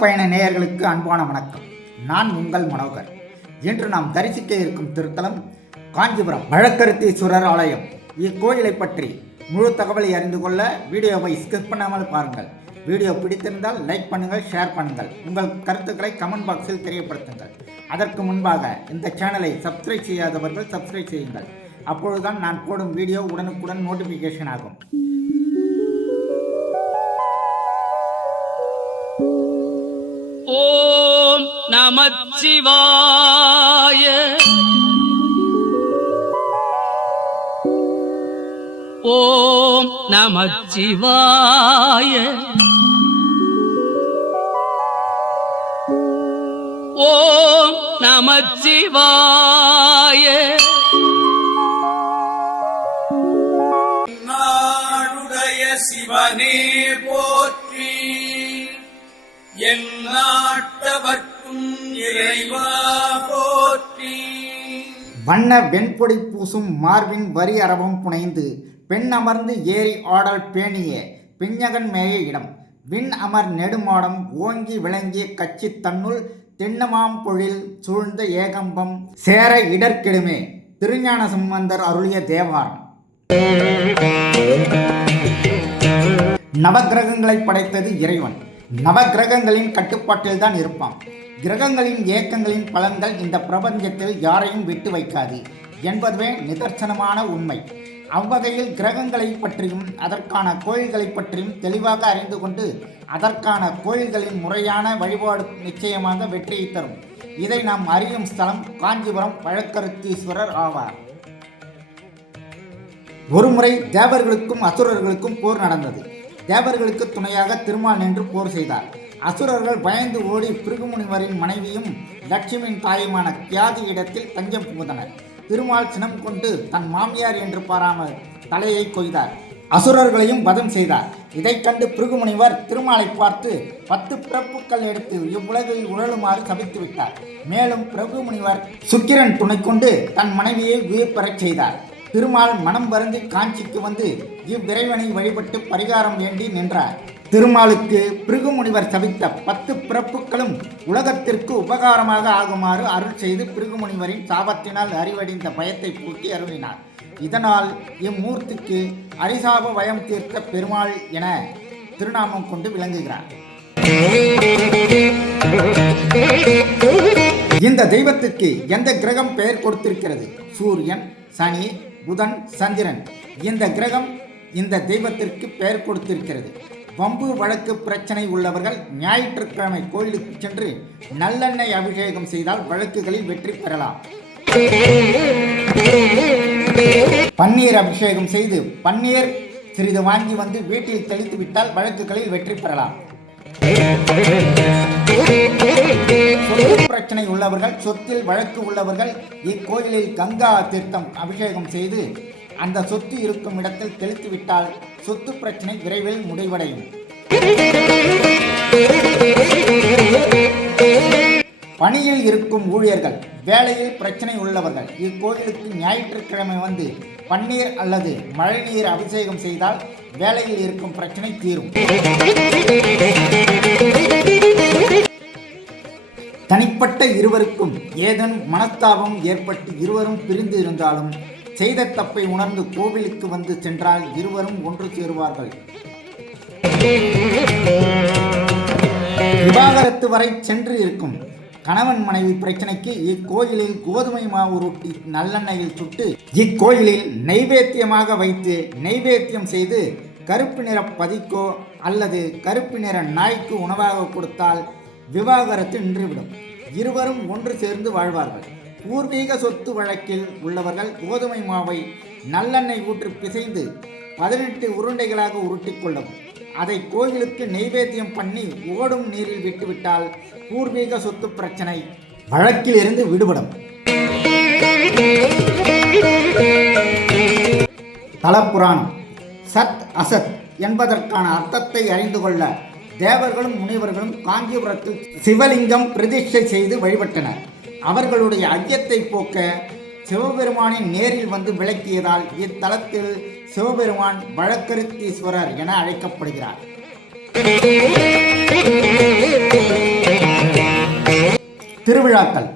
பயண நேயர்களுக்கு அன்பான வணக்கம். நான் உங்கள் மனோகர். இன்று நாம் தரிசிக்க இருக்கும் திருத்தலம் காஞ்சிபுரம் வழக்கருத்தீஸ்வரர் ஆலயம். இக்கோயிலை பற்றி முழு தகவலை அறிந்து கொள்ள வீடியோவை ஸ்கிப் பண்ணாமல் பாருங்கள். வீடியோ பிடித்திருந்தால் லைக் பண்ணுங்கள் ஷேர் பண்ணுங்கள். உங்கள் கருத்துக்களை கமெண்ட் பாக்ஸில் தெரியப்படுத்துங்கள். அதற்கு முன்பாக இந்த சேனலை சப்ஸ்கிரைப் செய்யாதவர்கள் சப்ஸ்கிரைப் செய்யுங்கள். அப்பொழுதுதான் நான் போடும் வீடியோ உடனுக்குடன் நோட்டிஃபிகேஷன் ஆகும். ஓம் நமச்சிவாய. ஓம் நமச்சிவாய. ஓம் நமச்சிவாய. நாடுடைய சிவனே போற்ற என் நாட்டவர்க்கும் இறைவா போற்றி. வண்ண வெண்பொடி பூசும் மார்பின் வரி அரவம் புனைந்து பெண் அமர்ந்து ஏறி ஆடல் பேணிய பிஞ்சகன் மேய இடம். விண் அமர் நெடுமாடம் ஓங்கி விளங்கிய கட்சி தன்னுள் தென்னமாம் பொழில் சூழ்ந்த ஏகம்பம் சேர இடர்கெடுமே திருஞான சம்பந்தர் அருளிய தேவாரம். நவகிரகங்களை படைத்தது இறைவன். நவக்கிரகங்களின் கட்டுப்பாட்டில் தான் இருப்பான். கிரகங்களின் இயக்கங்களின் பலன்கள் இந்த பிரபஞ்சத்தில் யாரையும் விட்டு வைக்காது என்பதுவே நிதர்சனமான உண்மை. அவ்வகையில் கிரகங்களை பற்றியும் அதற்கான கோயில்களை பற்றியும் தெளிவாக அறிந்து கொண்டு அதற்கான கோயில்களின் முறையான வழிபாடு நிச்சயமாக வெற்றியை தரும். இதை நாம் அறியும் ஸ்தலம் காஞ்சிபுரம் பழக்கருத்தீஸ்வரர் ஆவார். ஒருமுறை தேவர்களுக்கும் அசுரர்களுக்கும் போர் நடந்தது. தேவர்களுக்கு துணையாக திருமால் நின்று போர் செய்தார். அசுரர்கள் பயந்து ஓடி பிருகுமுனிவரின் மனைவியும் லட்சுமியின் தாயுமான கியாதி இடத்தில் தஞ்சம் புகுந்தனர். திருமால் சினம் கொண்டு தன் மாமியார் என்று பாராமல் தலையை கொய்தார். அசுரர்களையும் வதம் செய்தார். இதைக் கண்டு பிருகுமுனிவர் திருமாலை பார்த்து பத்து பிறப்புக்கள் எடுத்து இவ்வுலகில் உழலுமாறு சபித்து விட்டார். மேலும் பிரபுமுனிவர் சுக்கிரன் துணை கொண்டு தன் மனைவியை உயிர் பெறச் செய்தார். திருமால் மனம் வருந்தி காஞ்சிக்கு வந்து இவ்விறைவனை வழிபட்டு பரிகாரம் வேண்டி நின்றார். திருமாலுக்கு பிருகுமுனிவர் சபித்த பத்து பிறப்புகளும் உலகத்திற்கு உபகாரமாக ஆகுமாறு அருள் செய்து பிருகுமுனிவரின் சாபத்தினால் அறிவடைந்த பயத்தை பூட்டி அருளினார். இதனால் இம்மூர்த்திக்கு அரிசாப பயம் தீர்த்த பெருமாள் என திருநாமம் கொண்டு விளங்குகிறார். இந்த தெய்வத்துக்கு எந்த கிரகம் பெயர் கொடுத்திருக்கிறது? சூரியன் சனி புதன் சந்திரன். இந்த கிரகம் இந்த தெய்வத்திற்கு பெயர் கொடுத்திருக்கிறது. வம்பு வழக்கு பிரச்சனை உள்ளவர்கள் ஞாயிற்றுக்கிழமை கோயிலுக்கு சென்று நல்லெண்ணெய் அபிஷேகம் செய்தால் வழக்குகளில் வெற்றி பெறலாம். பன்னீர் அபிஷேகம் செய்து பன்னீர் சிறிது வாங்கி வந்து வீட்டில் தெளித்து விட்டால் வழக்குகளில் வெற்றி பெறலாம். சொத்து பிரச்சனை உள்ளவர்கள் சொத்தில் வழக்கு உள்ளவர்கள் இக்கோயிலில் கங்கா தீர்த்தம் அபிஷேகம் செய்து அந்த சொத்து இருக்கும் இடத்தில் தெளித்து விட்டால் சொத்து பிரச்சனை விரைவில் முடிவடையும். பணியில் இருக்கும் ஊழியர்கள் வேலையில் பிரச்சனை உள்ளவர்கள் இக்கோயிலுக்கு ஞாயிற்றுக்கிழமை வந்து பன்னீர் அல்லது மழைநீர் அபிஷேகம் செய்தால் வேலையில் இருக்கும் பிரச்சனை தீரும். தனிப்பட்ட இருவருக்கும் ஏதேனும் மனஸ்தாபம் ஏற்பட்டு இருவரும் பிரிந்து இருந்தாலும் செய்த தப்பை உணர்ந்து கோவிலுக்கு வந்து சென்றால் இருவரும் ஒன்று சேருவார்கள். விவாகரத்து வரை சென்று இருக்கும். கணவன் மனைவி பிரச்சனைக்கு இக்கோயிலில் கோதுமை மாவு ரொட்டி நல்லெண்ணெயில் சுட்டு இக்கோயிலில் நைவேத்தியமாக வைத்து நைவேத்தியம் செய்து கருப்பு நிற பதிக்கோ அல்லது கருப்பு நிற நாய்க்கு உணவாக கொடுத்தால் விவாகரத்து நின்றுவிடும். இருவரும் ஒன்று சேர்ந்து வாழ்வார்கள். பூர்வீக சொத்து வழக்கில் உள்ளவர்கள் கோதுமை மாவை நல்லெண்ணெய் ஊற்று பிசைந்து பதினெட்டு உருண்டைகளாக உருட்டிக் கொள்ளவும். அதை கோயிலுக்கு நெய்வேத்தியம் பண்ணி ஓடும் நீரில் விட்டுவிட்டால் பூர்வீக சொத்து பிரச்சனை வழக்கிலிருந்து விடுபடும். தலப்புராணம். சத் அசத் என்பதற்கான அர்த்தத்தை அறிந்து கொள்ள தேவர்களும் முனிவர்களும் காஞ்சிபுரத்தில் சிவலிங்கம் பிரதிஷ்டை செய்து வழிபட்டனர். அவர்களுடைய ஐயத்தை போக்க சிவபெருமானின் நேரில் வந்து விளக்கியதால் இத்தலத்தில் சிவபெருமான் வழக்கருத்தீஸ்வரர் என அழைக்கப்படுகிறார். திருவிழாக்கள்.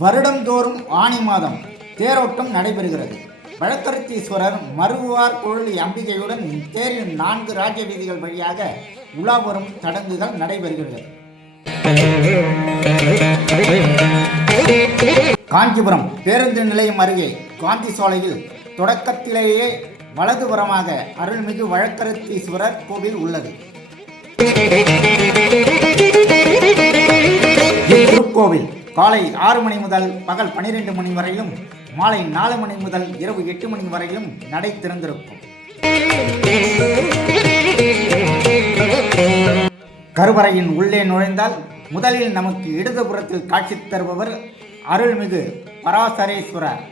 வருடந்தோறும் ஆணி மாதம் தேரோட்டம் நடைபெறுகிறது. வழக்கருத்தீஸ்வரர் மருவார் கோழி அம்பிகையுடன் தேரின் நான்கு ராஜ்ய வீதிகள் வழியாக உலா வரும் சடங்குகள் நடைபெறுகிறது. காஞ்சிபுரம் பேருந்து நிலையம் அருகே காந்தி சோலையில் தொடக்கத்திலேயே வலதுபுறமாக அருள்மிகு வழக்கரத்தீஸ்வரர் கோவில் உள்ளது. திருக்கோவில் காலை ஆறு மணி முதல் பகல் பனிரெண்டு மணி வரையிலும் மாலை நாலு மணி முதல் இரவு எட்டு மணி வரையிலும் நடை திறந்திருக்கும் கருவறையின் உள்ளே நுழைந்தால் முதலில் நமக்கு இடதுபுறத்தில் காட்சி தருபவர் அருள்மிகு பராசரேஸ்வரர்.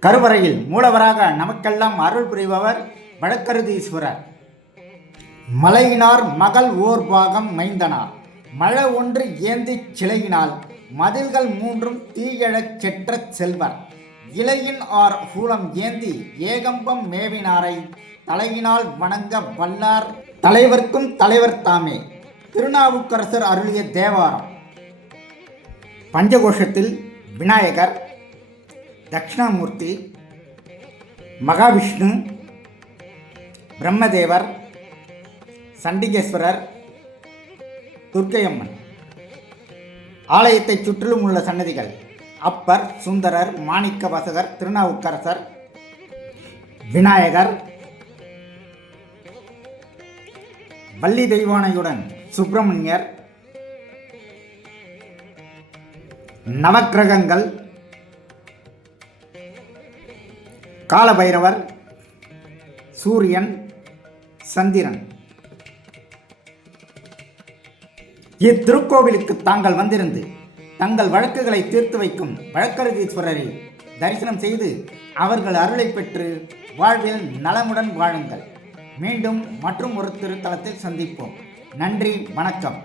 கருவறையில் மூலவராக நமக்கெல்லாம் அருள் புரிபவர் வழக்கருதீஸ்வரர். மலையினார் மகள் ஓர் பாகம் மைந்தனார். மழை ஒன்று ஏந்திச் சிலையினால் மதில்கள் மூன்றும் தீயழச் செற்ற செல்வர். இலையின் ஆர் சூலம் ஏந்தி ஏகம்பம் மேவினாரை தலையினால் வணங்க வல்லார் தலைவர்க்கும் தலைவர் தாமே. திருநாவுக்கரசர் அருளிய தேவாரம். பஞ்சகோஷத்தில் விநாயகர் தட்சிணாமூர்த்தி மகாவிஷ்ணு பிரம்மதேவர் சண்டிகேஸ்வரர் துர்க்கையம்மன். ஆலயத்தை சுற்றிலும் உள்ள சன்னதிகள் அப்பர் சுந்தரர் மாணிக்க வசகர் திருநாவுக்கரசர் விநாயகர் வள்ளி தெய்வானையுடன் சுப்பிரமணியர் நவக்கிரகங்கள் காலபைரவர் சூரியன் சந்திரன். இத்திருக்கோவிலுக்கு தாங்கள் வந்திருந்து தங்கள் வழக்குகளை தீர்த்து வைக்கும் வழக்கருதீஸ்வரரை தரிசனம் செய்து அவர்கள் அருளை பெற்று வாழ்வில் நலமுடன் வாழுங்கள். மீண்டும் மற்றும் ஒரு திருத்தலத்தில் சந்திப்போம். நன்றி வணக்கம்.